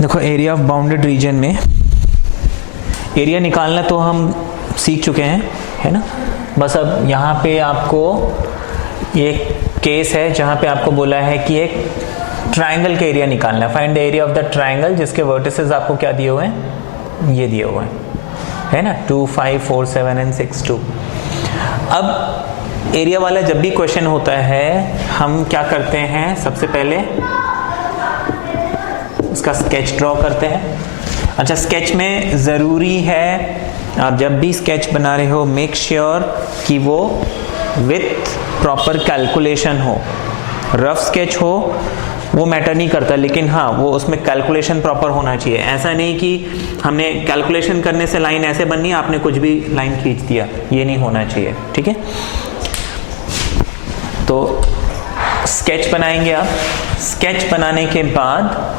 देखो area of bounded reason में area निकालना तो हम सीख चुके हैं, है ना। बस अब यहाँ पे आपको ये केस है जहाँ पे आपको बोला है कि एक ट्राइंगल का एरिया निकालना है। Find the area of the triangle जिसके वर्टिसेस आपको क्या दिए हुए हैं, ये दिए हुए हैं, है ना, 2, 5, 4, 7 एंड 6, 2। अब एरिया वाला जब भी क्वेश्चन होता है हम क्या करते हैं, सबसे पहले इसका स्केच ड्रॉ करते हैं। अच्छा, स्केच में ज़रूरी है आप जब भी स्केच बना रहे हो मेक श्योर कि वो विथ प्रॉपर कैलकुलेशन हो। रफ स्केच हो वो मैटर नहीं करता, लेकिन हाँ वो उसमें कैलकुलेशन प्रॉपर होना चाहिए। ऐसा नहीं कि हमने कैलकुलेशन करने से लाइन ऐसे बननी है, आपने कुछ भी लाइन खींच दिया, ये नहीं होना चाहिए, ठीक है। तो स्केच बनाएंगे आप। स्केच बनाने के बाद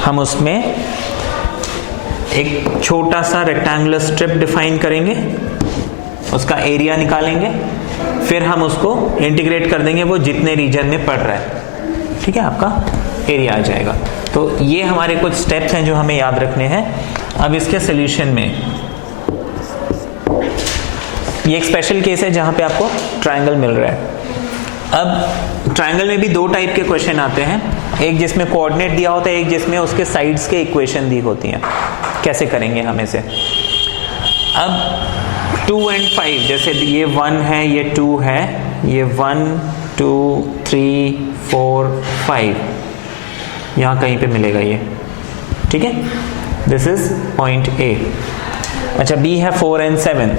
हम उसमें एक छोटा सा रेक्टेंगुलर स्ट्रिप डिफाइन करेंगे, उसका एरिया निकालेंगे, फिर हम उसको इंटीग्रेट कर देंगे वो जितने रीजन में पड़ रहा है, ठीक है, आपका एरिया आ जाएगा। तो ये हमारे कुछ स्टेप्स हैं जो हमें याद रखने हैं। अब इसके सोल्यूशन में ये एक स्पेशल केस है जहां पे आपको ट्रायंगल मिल रहा है। अब ट्रायंगल में भी दो टाइप के क्वेश्चन आते हैं, एक जिसमें कोऑर्डिनेट दिया होता है, एक जिसमें उसके साइड्स के इक्वेशन दी होती हैं। कैसे करेंगे हम इसे? अब 2 और 5, जैसे ये 1 है, ये 2 है, ये 1, 2, 3, 4, 5 यहाँ कहीं पे मिलेगा ये, ठीक है। This is point A. अच्छा, बी है 4 और 7,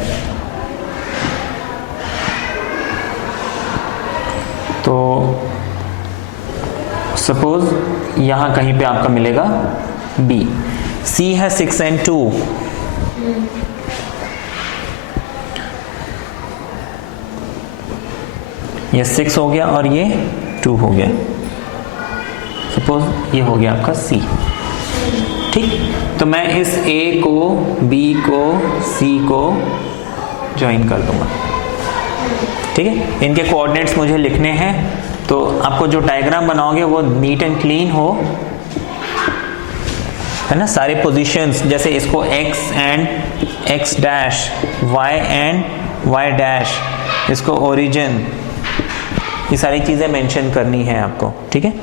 तो सपोज यहाँ कहीं पे आपका मिलेगा बी। सी है 6 और 2, ये 6 हो गया और ये 2 हो गया। सपोज ये हो गया आपका सी, ठीक। तो मैं इस ए को, बी को, सी को ज्वाइन कर दूंगा, ठीक है। इनके कोऑर्डिनेट्स मुझे लिखने हैं, तो आपको जो डायग्राम बनाओगे वो नीट एंड क्लीन हो, है ना। सारे पोजीशंस, जैसे इसको x and x dash, y and y dash, इसको ओरिजिन, ये सारी चीजें मेंशन करनी है आपको, ठीक है।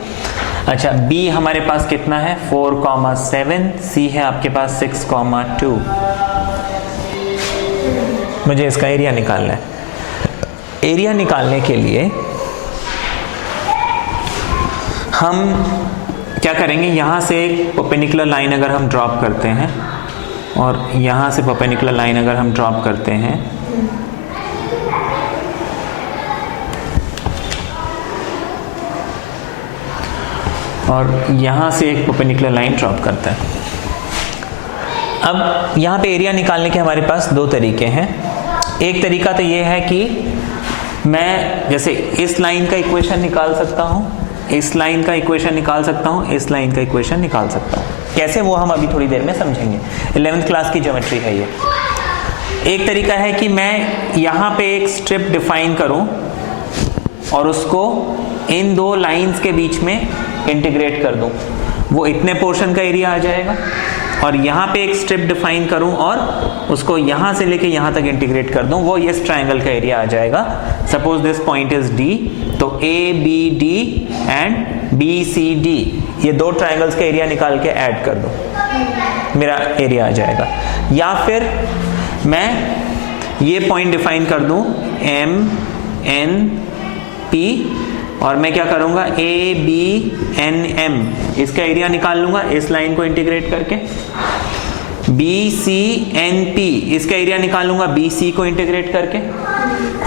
अच्छा, b हमारे पास कितना है 4,7, c है आपके पास 6,2। मुझे इसका एरिया निकालना है। एरिया निकालने के लिए हम क्या करेंगे, यहाँ से एक परपेंडिकुलर लाइन अगर हम ड्रॉप करते हैं और यहाँ से परपेंडिकुलर लाइन अगर हम ड्रॉप करते हैं, और यहाँ से एक परपेंडिकुलर लाइन ड्रॉप करते हैं। अब यहाँ पे एरिया निकालने के हमारे पास दो तरीके हैं। एक तरीका तो ये है कि मैं जैसे इस लाइन का इक्वेशन निकाल सकता हूँ, इस लाइन का इक्वेशन निकाल सकता हूँ, इस लाइन का इक्वेशन निकाल सकता हूँ। कैसे, वो हम अभी थोड़ी देर में समझेंगे। 11th क्लास की ज्योमेट्री है ये। एक तरीका है कि मैं यहाँ पे एक स्ट्रिप डिफाइन करूँ और उसको इन दो लाइंस के बीच में इंटीग्रेट कर दूँ, वो इतने पोर्शन का एरिया आ जाएगा। और यहाँ पे एक स्ट्रिप डिफाइन करूँ और उसको यहाँ से लेके यहाँ तक इंटीग्रेट कर दूँ, वो इस ट्राइंगल का एरिया आ जाएगा। Suppose this point is D, तो A B D and B C D, ये दो ट्राइंगल्स का एरिया निकाल के ऐड कर दो, मेरा एरिया आ जाएगा। या फिर मैं ये पॉइंट डिफाइन कर दूँ एम एन पी, और मैं क्या करूंगा ए बी एन एम, इसका एरिया निकाल लूंगा इस लाइन को इंटीग्रेट करके। बी सी एन पी, इसका एरिया निकाल लूंगा बी सी को इंटीग्रेट करके।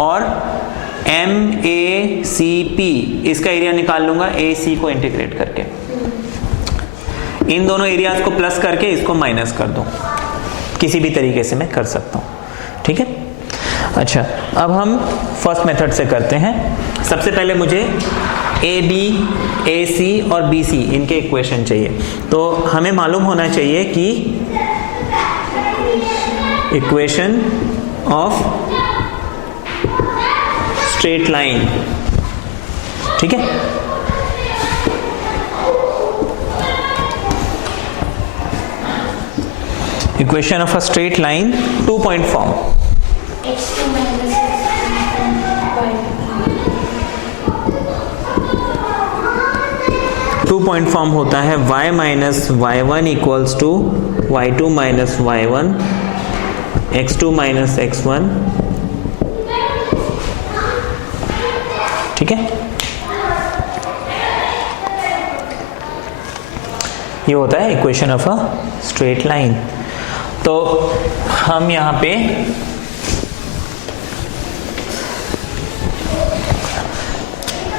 और एम ए सी पी, इसका एरिया निकाल लूंगा ए सी को इंटीग्रेट करके। इन दोनों एरियाज को प्लस करके इसको माइनस कर दूं, किसी भी तरीके से मैं कर सकता हूं, ठीक है। अच्छा, अब हम फर्स्ट मेथड से करते हैं। सबसे पहले मुझे ए बी, ए सी और बी सी इनके इक्वेशन चाहिए। तो हमें मालूम होना चाहिए कि इक्वेशन ऑफ स्ट्रेट लाइन, ठीक है। Equation of a straight line 2 point form. x2 minus y2। 2 point form होता है y minus y1 equals to y2 minus y1, x2 minus x1। ठीक है, ये होता है equation of a straight line. तो हम यहां पे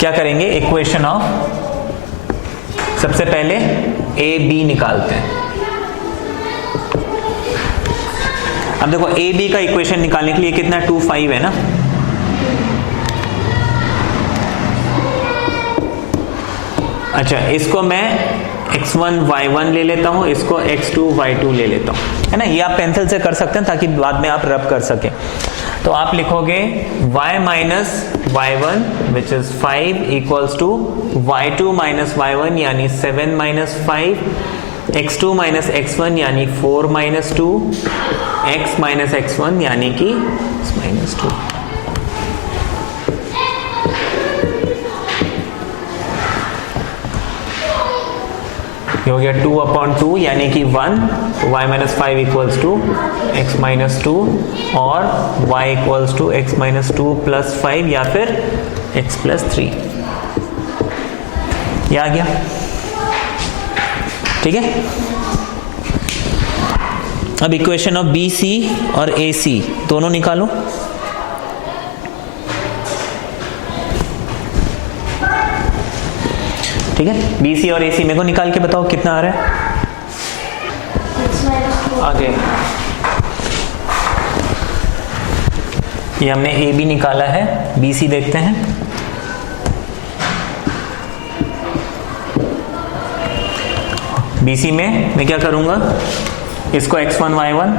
क्या करेंगे, इक्वेशन ऑफ, सबसे पहले ए बी निकालते हैं। अब देखो ए बी का इक्वेशन निकालने के लिए कितना 2 5 है ना, अच्छा इसको मैं x1 y1 ले लेता हूं, इसको x2 y2 ले लेता हूं, है ना। ये आप पेंसिल से कर सकते हैं ताकि बाद में आप रब कर सकें। तो आप लिखोगे y minus y1 which is 5 equals to y2 minus y1 यानी 7 माइनस 5, x2 माइनस x1 यानी 4 माइनस 2, x माइनस x1 यानी कि माइनस 2। ये हो गया 2/2 यानी कि 1, y minus 5 equals to x minus 2 और y equals to x minus 2 plus 5 या फिर x प्लस 3। ये आ गया, ठीक है। अब इक्वेशन ऑफ बी सी और ए सी दोनों निकालो। ठीक है, बी सी और ए सी मेरे को निकाल के बताओ कितना आ रहा है आगे। ये हमने ए बी निकाला है, बी सी देखते हैं। बी सी में मैं क्या करूंगा, इसको x1 y1,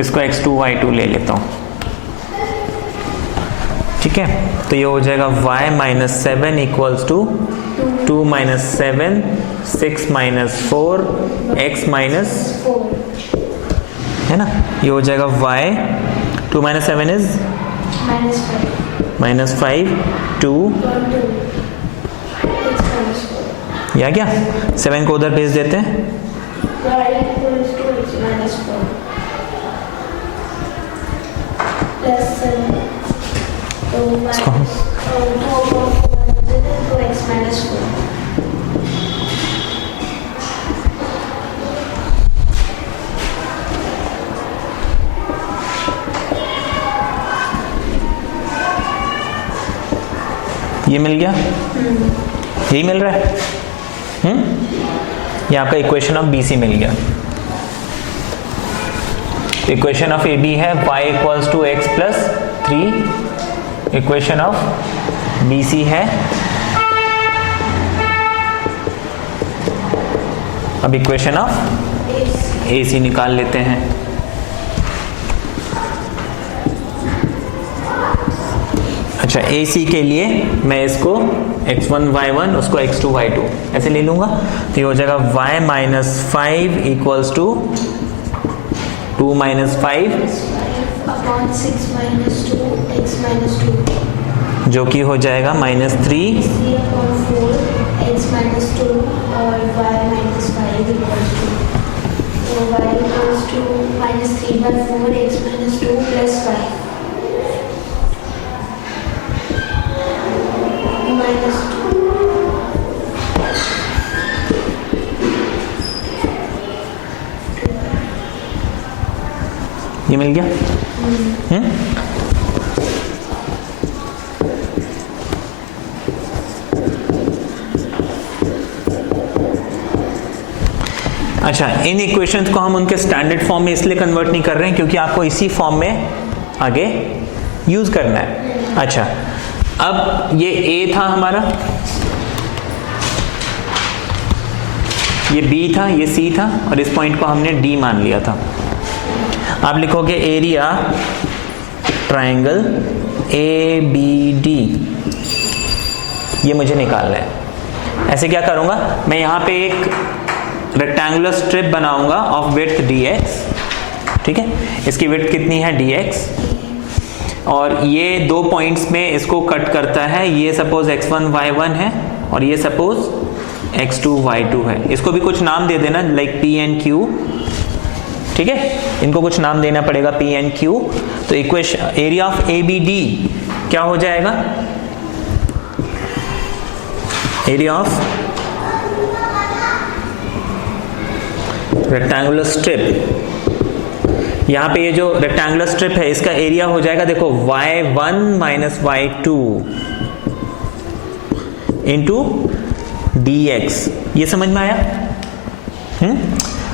इसको x2 y2 ले लेता हूं। ठीक है, तो ये हो जाएगा y minus 7 equals to 2 minus 7, 6 minus 4, x minus, है ना। ये हो जाएगा y 2 माइनस 7 इज माइनस 5, 2, या क्या 7 को उधर भेज देते हैं। ये मिल गया, यही मिल रहा है। ये आपका इक्वेशन ऑफ बी सी मिल गया। इक्वेशन ऑफ ए बी है y equals to x plus 3, equation of B C है, अब इक्वेशन ऑफ ए सी निकाल लेते हैं। अच्छा, ए सी के लिए मैं इसको x1 y1 उसको x2 y2 ऐसे ले लूंगा, तो ये हो जाएगा y minus 5 equals to 2 minus 5 upon 6 minus 2 x minus 2, जो कि हो जाएगा माइनस 3 अपॉन 4 x माइनस 2 और y माइनस 5 इक्वल्स टू, तो y equals to minus 3/4 x minus 2 plus 5 minus 2। ये मिल गया। अच्छा, इन इक्वेशंस को हम उनके स्टैंडर्ड फॉर्म में इसलिए कन्वर्ट नहीं कर रहे हैं क्योंकि आपको इसी फॉर्म में आगे यूज करना है। अच्छा, अब ये A था हमारा, ये B था, ये C था और इस पॉइंट को हमने D मान लिया था। आप लिखोगे एरिया ट्रायंगल ABD, ये मुझे निकालना है। ऐसे क्या करूंगा, मैं यहाँ पे एक रेक्टेंगुलर स्ट्रिप बनाऊंगा ऑफ विड्थ dx, ठीक है, इसकी विड्थ कितनी है dx, और ये दो पॉइंट्स में इसको कट करता है, ये सपोज x1 y1 है और ये सपोज x2 y2 है। इसको भी कुछ नाम दे देना, लाइक p and q, ठीक है, इनको कुछ नाम देना पड़ेगा p and q। तो इक्वेशन एरिया ऑफ ABD क्या हो जाएगा, एरिया ऑफ रेक्टेंगुलर स्ट्रिप, यहां पे ये जो रेक्टेंगुलर स्ट्रिप है इसका एरिया हो जाएगा, देखो y1 minus y2 into dx। ये समझ में आया?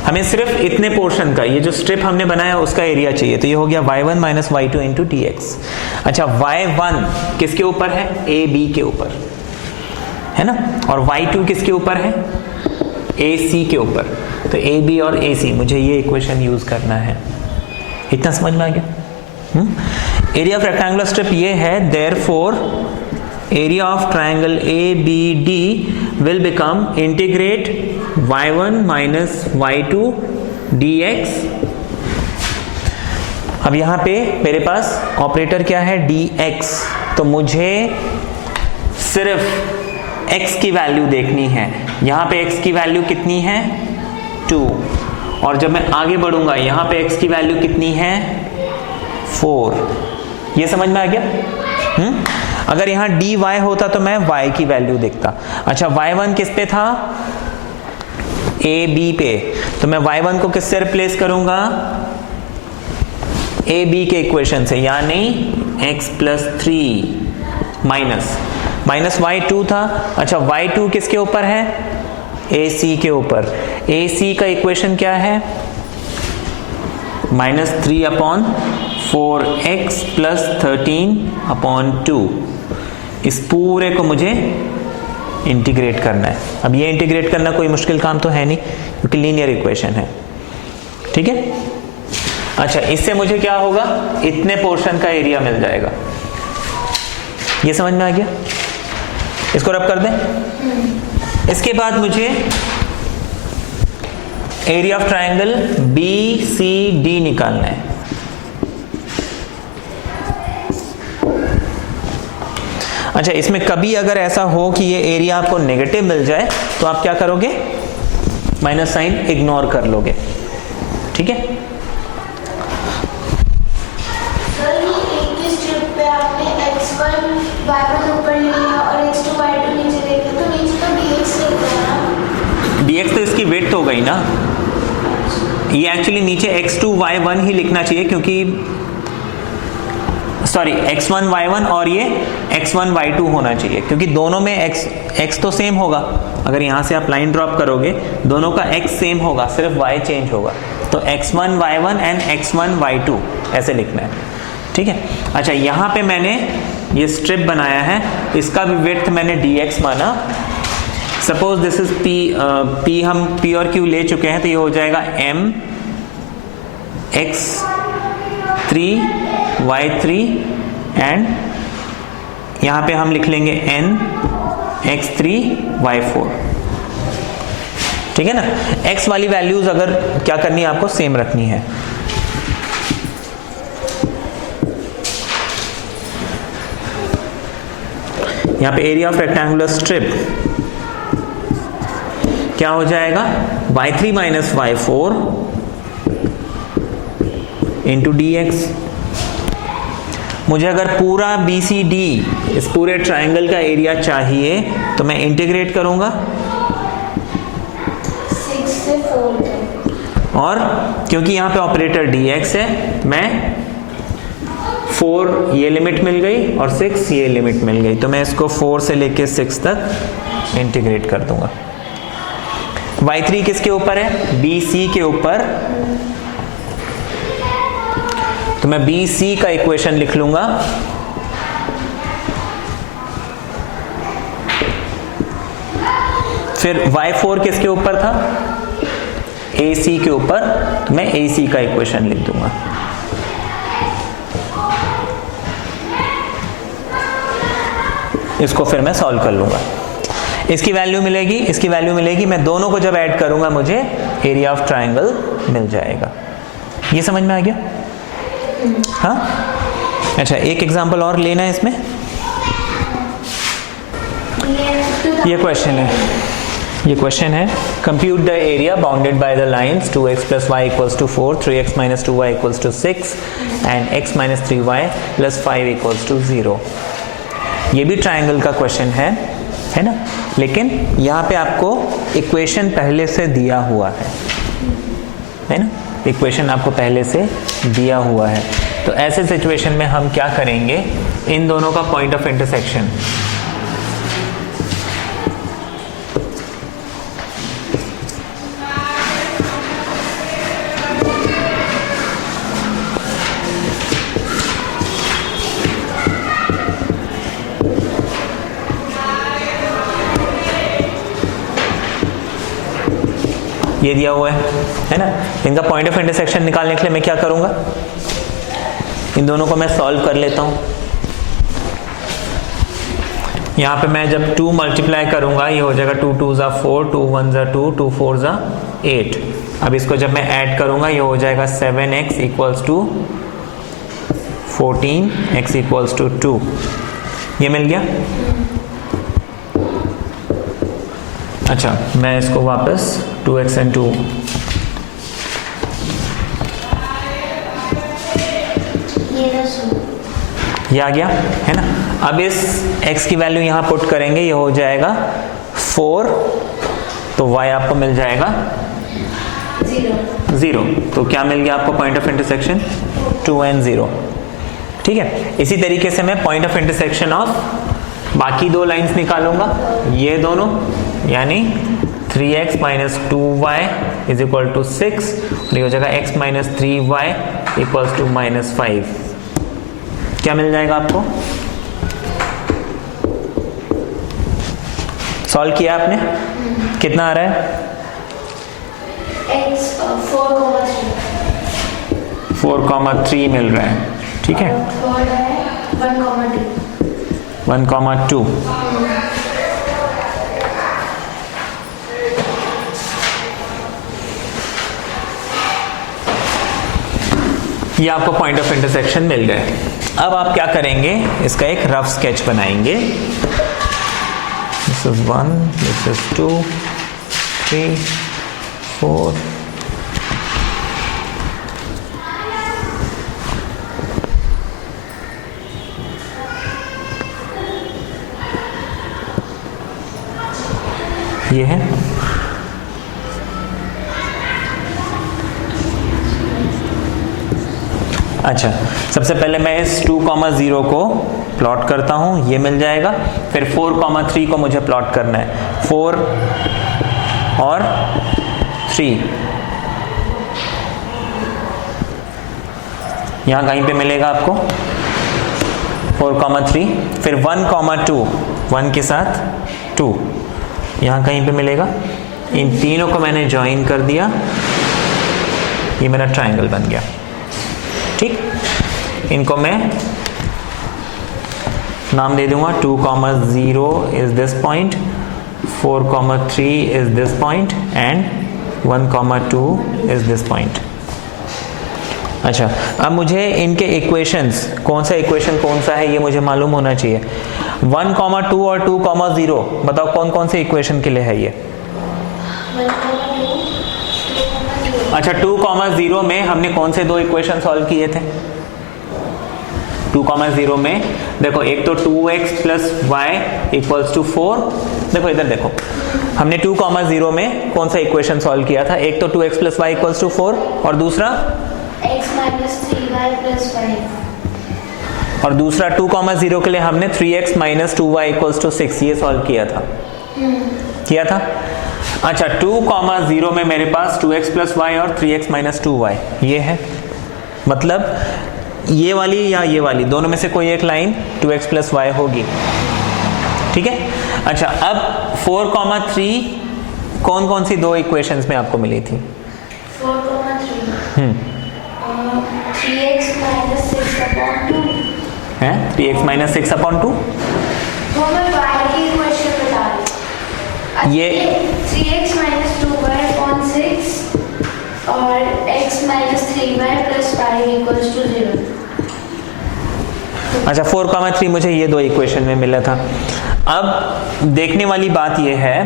हमें सिर्फ इतने पोर्शन का, ये जो स्ट्रिप हमने बनाया उसका एरिया चाहिए, तो ये हो गया y1 minus y2 into dx। अच्छा, y1 किसके ऊपर है, AB के ऊपर है ना, और y2 किसके ऊपर है, AC के ऊपर। तो AB और AC मुझे ये इक्वेशन यूज करना है। इतना समझ में आ गया? एरिया ऑफ रेक्टेंगुलर स्ट्रिप ये है, therefore area of triangle ABD will become integrate y1 minus y2 dx। अब यहां पे मेरे पास ऑपरेटर क्या है, dx, तो मुझे सिर्फ x की वैल्यू देखनी है। यहां पे x की वैल्यू कितनी है, 2, और जब मैं आगे बढ़ूंगा यहां पे x की वैल्यू कितनी है, 4। ये समझ में आ गया? अगर यहां dy होता तो मैं y की वैल्यू देखता। अच्छा, y1 किस पे था, AB पे, तो मैं y1 को किससे रिप्लेस करूंगा, AB के इक्वेशन से, यानी x प्लस 3 माइनस y2 था। अच्छा, y2 किसके ऊपर है, AC के ऊपर। AC का इक्वेशन क्या है, -3/4x प्लस 13/2। इस पूरे को मुझे इंटीग्रेट करना है। अब ये इंटीग्रेट करना कोई मुश्किल काम तो है नहीं, क्योंकि लीनियर इक्वेशन है, ठीक है। अच्छा, इससे मुझे क्या होगा, इतने पोर्शन का एरिया मिल जाएगा। ये समझ में आ गया? इसको रब कर दें। इसके बाद मुझे एरिया ऑफ ट्रायंगल BCD निकालना है। अच्छा, इसमें कभी अगर ऐसा हो कि ये एरिया आपको नेगेटिव मिल जाए तो आप क्या करोगे, माइनस साइन इग्नोर कर लोगे, ठीक है। सर, एक ही स्ट्रिप पे आपने x1 y1 ऊपर ले लिया और x2 y2 नीचे ले लिया, तो नीचे तो dx लेते हैं ना। dx तो इसकी विड्थ हो गई ना, ये एक्चुअली नीचे x2 y1 ही लिखना चाहिए, क्योंकि सॉरी x1 y1 और ये x1 y2 होना चाहिए, क्योंकि दोनों में x तो सेम होगा। अगर यहां से आप लाइन ड्रॉप करोगे दोनों का x सेम होगा, सिर्फ y चेंज होगा। तो x1 y1 and x1 y2 ऐसे लिखना है, ठीक है। अच्छा, यहां पे मैंने ये स्ट्रिप बनाया है, इसका भी विड्थ मैंने dx माना। सपोज दिस इज p, हम p और q ले चुके हैं, तो ये हो जाएगा m x3 y3 एंड यहां पे हम लिख लेंगे n x3 y4, ठीक है ना। x वाली वैल्यूज अगर क्या करनी है, आपको सेम रखनी है। यहां पे एरिया ऑफ रेक्टेंगुलर स्ट्रिप क्या हो जाएगा, y3 minus y4 into dx। मुझे अगर पूरा BCD, इस पूरे ट्रायंगल का एरिया चाहिए, तो मैं इंटीग्रेट करूंगा 6 से 4 तक, और क्योंकि यहां पे ऑपरेटर dx है, मैं 4 ये लिमिट मिल गई और 6 ये लिमिट मिल गई, तो मैं इसको 4 से लेके 6 तक इंटीग्रेट कर दूंगा। y3 किसके ऊपर है, BC के ऊपर, तो मैं BC का इक्वेशन लिख लूंगा फिर y4 किसके ऊपर था, AC के ऊपर, तो मैं AC का इक्वेशन लिख दूंगा। इसको फिर मैं सॉल्व कर लूंगा। इसकी वैल्यू मिलेगी, इसकी वैल्यू मिलेगी, मैं दोनों को जब ऐड करूंगा मुझे एरिया ऑफ ट्राइंगल मिल जाएगा। ये समझ में आ गया? हाँ। अच्छा, एक एग्जांपल और लेना है इसमें। ये क्वेश्चन है compute the area bounded by the lines 2x plus y equals to 4, 3x minus 2y equals to 6 and x minus 3y plus 5 equals to 0। ये भी ट्राइंगल का क्वेश्चन है ना, लेकिन यहाँ पे आपको इक्वेशन पहले से दिया हुआ है ना, इक्वेशन आपको पहले से दिया हुआ है। तो ऐसे सिचुएशन में हम क्या करेंगे, इन दोनों का पॉइंट ऑफ इंटरसेक्शन ये दिया हुआ है ना, इनका पॉइंट ऑफ इंटरसेक्शन निकालने के लिए मैं क्या करूंगा, इन दोनों को मैं सॉल्व कर लेता हूं। यहां पे मैं जब 2 मल्टीप्लाई करूंगा ये हो जाएगा 2 2 ज़ा 4, 2 1 ज़ा 2, 2 4 ज़ा 8। अब इसको जब मैं ऐड करूंगा ये हो जाएगा 7x equals to 14, x equals to 2। ये मिल गया। अच्छा, मैं इसको वापस 2x and 2 ये आ गया है ना। अब इस x की वैल्यू यहां पुट करेंगे, ये हो जाएगा 4, तो y आपको मिल जाएगा 0। तो क्या मिल गया आपको पॉइंट ऑफ इंटरसेक्शन 2 and 0। ठीक है, इसी तरीके से मैं पॉइंट ऑफ इंटरसेक्शन ऑफ बाकी दो लाइंस निकालूंगा, ये दोनों, यानी 3x minus 2y is equal to 6, और ये हो जाएगा x minus 3y equals to -5। क्या मिल जाएगा आपको? सॉल्व किया आपने, कितना आ रहा है? x 4,3 मिल रहा है। ठीक है, 1,2। ये आपको पॉइंट ऑफ इंटरसेक्शन मिल गए। अब आप क्या करेंगे, इसका एक रफ स्केच बनाएंगे। दिस इज 1, दिस इज 2, 3, 4, ये है। अच्छा, सबसे पहले मैं इस 2,0 को प्लॉट करता हूं, ये मिल जाएगा। फिर 4,3 को मुझे प्लॉट करना है, 4 और 3 यहां कहीं पे मिलेगा आपको 4,3। फिर 1,2, 1 के साथ 2 यहां कहीं पे मिलेगा। इन तीनों को मैंने ज्वाइन कर दिया, ये मेरा ट्राइंगल बन गया। ठीक, इनको मैं नाम दे दूंगा 2,0 is this point, 4,3 is this point and 1,2 is this point. अच्छा, अब मुझे इनके इक्वेशंस, कौन सा इक्वेशन कौन सा है ये मुझे मालूम होना चाहिए। 1,2 और 2,0 बताओ कौन कौन से इक्वेशन के लिए है ये? अच्छा, 2,0 में हमने कौन से दो इक्वेशन सॉल्व किए थे? 2,0 में देखो, एक तो 2x plus y equals to 4। देखो इधर देखो, हमने 2,0 में कौन सा इक्वेशन सॉल्व किया था? एक तो 2x plus y equals to 4 और दूसरा x minus 3y plus 5। और दूसरा 2,0 के लिए हमने 3x minus 2y equals to 6 ये सॉल्व किया था। किया था। अच्छा, 2,0 में मेरे पास 2x plus y और 3x minus 2y ये है। मतलब ये वाली या ये वाली दोनों में से कोई एक लाइन 2x plus y होगी। ठीक है। अच्छा, अब 4,3 कौन कौन सी दो इक्वेशंस में आपको मिली थी? 4,3 3x minus 6/2 है 3x minus 6/2। वो मैं y की इक्वेशन बता रही ये 3x minus 2y upon 6 और x minus 3y plus 5 equals to 0. अच्छा 4, 3 मुझे ये दो इक्वेशन में मिला था। अब देखने वाली बात ये है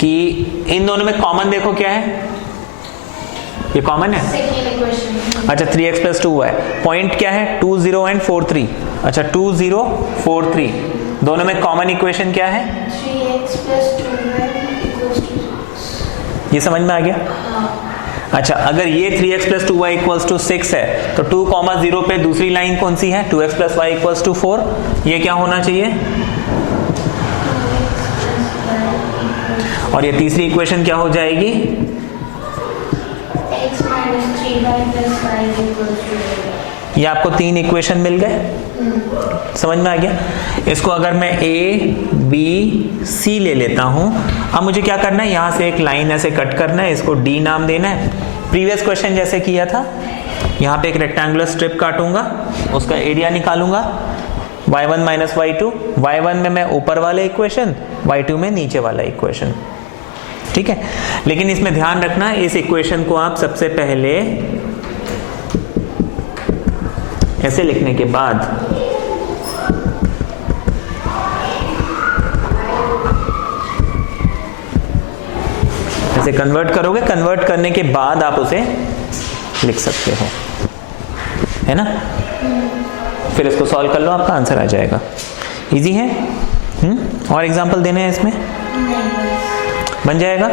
कि इन दोनों में कॉमन देखो क्या है, ये कॉमन है। Second equation. अच्छा 3x plus 2y, पॉइंट क्या है 2 0 and 4 3। अच्छा 2 0 4 3, दोनों में कॉमन इक्वेशन क्या है 3x plus 2y equals to 6. ये समझ में आ गया। अच्छा अगर ये 3x plus 2y equals to 6 है तो 2, 0 पे दूसरी लाइन कौन सी है 2x plus y equals to 4, ये क्या होना चाहिए। और ये तीसरी इक्वेशन क्या हो जाएगी x minus 3y plus 5 equals to 0. ये आपको 3 इक्वेशन मिल गए, समझ में आ गया। इसको अगर मैं a b c ले लेता हूं, अब मुझे क्या करना है, यहां से एक लाइन ऐसे कट करना है, इसको d नाम देना है। प्रीवियस क्वेश्चन जैसे किया था, यहां पे एक रेक्टेंगुलर स्ट्रिप काटूंगा, उसका एरिया निकालूंगा y1 माइनस y2। y1 में मैं ऊपर वाला इक्वेशन, y2 में नीचे वाला इक्वेशन, ठीक है। लेकिन इसमें ध्यान रखना, इस इक्वेशन को आप सबसे पहले ऐसे लिखने के बाद ऐसे कन्वर्ट करोगे, कन्वर्ट करने के बाद आप उसे लिख सकते हो, है ना। फिर इसको सॉल्व कर लो, आपका आंसर आ जाएगा। इजी है। और एग्जांपल देने हैं इसमें, बन जाएगा।